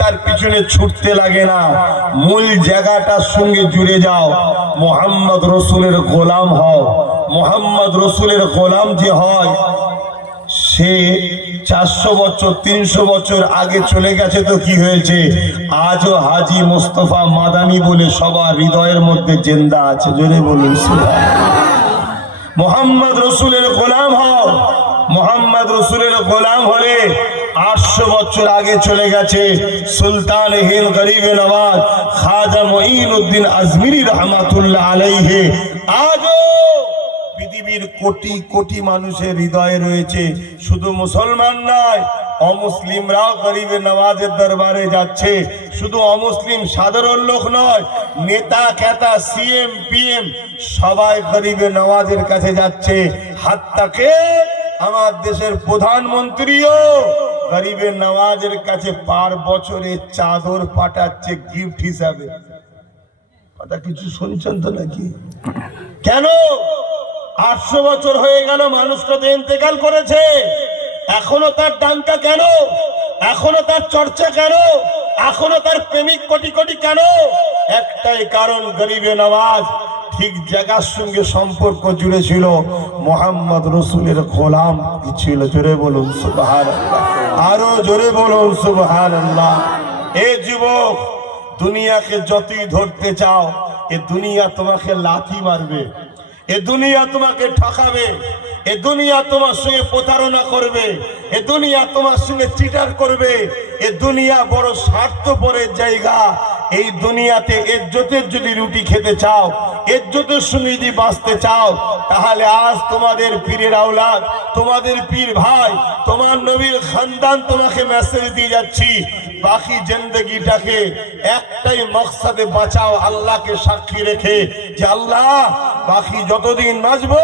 তার পিছনে ছুটতে লাগে না, মূল জায়গাটার সঙ্গে জুড়ে যাও, মোহাম্মদ রসুলের গোলাম হও। মোহাম্মদ রসুলের গোলাম যে হয় সে 400 বছর 300 বছর আগে চলে গেছে, তো কি হয়েছে? আজও হাজী মোস্তফা মাদানী বলে সবার হৃদয়ের মধ্যে জিন্দা আছে। জোরে বলুন সুবহানাল্লাহ। মোহাম্মদ রসুলের গোলাম হও। মোহাম্মদ রসুলের গোলাম হলে 800 বছর আগে চলে গেছে সুলতান হিন্দ গরিবে নওয়াজ খাজা মঈনুদ্দিন আজমিরি রহমাতুল্লাহ আলাইহি আজও পৃথিবীর কোটি কোটি মানুষের হৃদয়ে রয়েছে। শুধু মুসলমান নয়, অমুসলিমরাও গরিবে নওয়াজের দরবারে যাচ্ছে। শুধু অমুসলিম সাধারণ লোক নয়, নেতা খেতা সিএম পিএম সবাই গরিবে নওয়াজের কাছে যাচ্ছে। হাত্তাকে আমার দেশের প্রধানমন্ত্রীও গরিবে নওয়াজের কাছে পার বছরে চাদর পাঠাচ্ছে গিফট হিসাবে। কথা কিছু শুনছেন তো নাকি? কেন? 800 বছর হয়ে গেল, মানুষটা তো ইন্তেকাল করেছে, এখনো তার ডাঙ্কা কেন? এখনো তার চর্চা কেন? এখনো তার প্রেমিক কোটি কোটি কেন? একটাই কারণ, গরিবে নওয়াজ ঠিক জায়গার সঙ্গে সম্পর্ক জুড়ে ছিল, মোহাম্মদ রসুলের গোলাম ছিল। জোরে বলুন সুবহানাল্লাহ, আরো জোরে বলুন সুবহানাল্লাহ। এ যুবক, দুনিয়াকে যতই ধরতে চাও, এ দুনিয়া তোমাকে লাথি মারবে, এ দুনিয়া তোমাকে ঠকাবে, এ দুনিয়া তোমার সঙ্গে প্রতারণা করবে, এ দুনিয়া তোমার সঙ্গে চিটার করবে। এ দুনিয়া বড় স্বার্থপরের জায়গা। এই দুনিয়াতে ইজ্জতের যদি রুটি খেতে চাও, ইজ্জতের সঙ্গে যদি বাঁচতে চাও, তাহলে আজ তোমাদের পীরের আওলাদ, তোমাদের পীর ভাই, তোমার নবীর খানদান তোমাকে মেসেজ দিয়ে যাচ্ছি, বাকি জিন্দগিটাকে একটাই মকসদে বাঁচাও, আল্লাহকে সাক্ষী রেখে যে আল্লাহ বাকি যতদিন বাঁচবো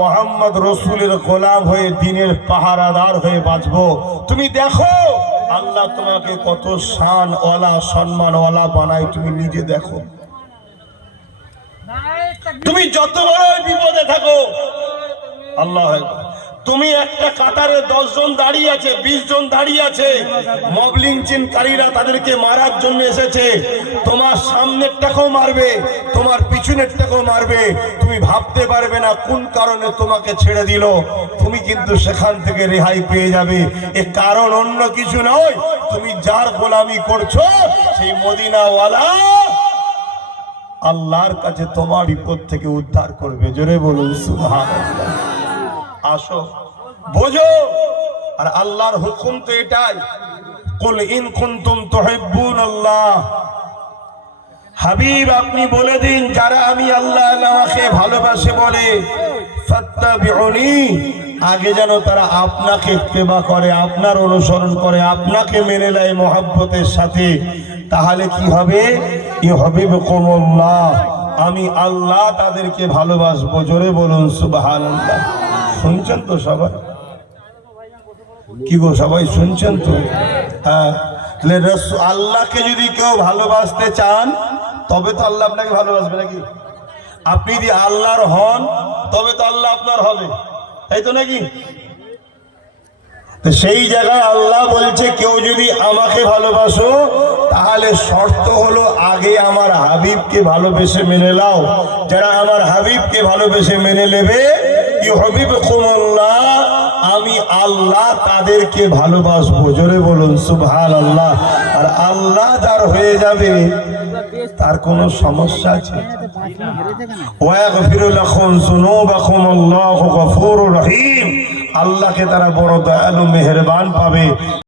মোহাম্মদ রসুলের গোলাম হয়ে দিনের পাহারাদার হয়ে বাঁচবো। তুমি দেখো আল্লাহ তোমাকে কত শান ওয়ালা সম্মান ওয়ালা বানায়, তুমি নিজে দেখো। তুমি যত বড় বিপদে থাকো, আল্লাহ তুমি একটা কাতারে 10 জন দাঁড়িয়ে আছে, 20 জন দাঁড়িয়ে আছে, মব লিঞ্চিংকারীরা তাদেরকে মারার জন্য এসেছে। তোমার সামনেরটাকেও মারবে, তোমার পিছনেরটাকেও মারবে, তুমি ভাবতে পারবে না কোন কারণে তোমাকে ছেড়ে দিল। তুমি কিন্তু সেখান থেকে রেহাই পেয়ে যাবে। এ কারণ অন্য কিছু নয়, তুমি যার গোলামি করছো সেই মদিনাওয়ালা আল্লাহর কাছে তোমার বিপদ থেকে উদ্ধার করবে। জোরে বলুন সুবহানাল্লাহ। আসো বোঝো, আর আল্লাহর হুকুম তো এটাই, কুল ইন কুনতুম তুহিব্বুনাল্লাহ, হাবিব আপনি বলে দিন যারা আমি আল্লাহ আমাকে ভালোবাসে বলে ফাত্তাবিউনি, আগে যেন তারা আপনাকে ইত্তেবা করে, আপনার অনুসরণ করে, আপনাকে মেনে নেয় মহব্বতের সাথে। তাহলে কি হবে? ইউহিব্বুকুমুল্লাহ, আমি আল্লাহ তাদেরকে ভালোবাসবো। জোরে বলুন সুবহানাল্লাহ। শুনছেন তো সবাই? কি গো সবাই শুনছেন তো? হ্যাঁ, আল্লাহকে যদি কেউ ভালোবাসতে চান তবে তো আল্লাহ আপনাকে ভালোবাসবে নাকি? আপনি যদি আল্লাহর হন তবে তো আল্লাহ আপনার হবে, তাই তো নাকি? তো সেই জায়গায় আল্লাহ বলছে কেউ যদি আমাকে ভালোবাসো তাহলে শর্ত হলো আগে আমার হাবিবকে ভালোবেসে মেনে নাও। যারা আমার হাবিবকে ভালোবেসে মেনে নেবে, ইউহিব্বুকুমুল্লাহ, আমি আল্লাহ তাদেরকে ভালোবাসবো। জোরে বলুন সুবহানাল্লাহ। আর আল্লাহ যার হয়ে যাবে তার কোনো সমস্যা আছে? ওয়াগফিরু লাকুম যুনুবাকুম, আল্লাহু গফুরুর রহিম, আল্লাহকে তারা বড় দয়ালু মেহেরবান পাবে।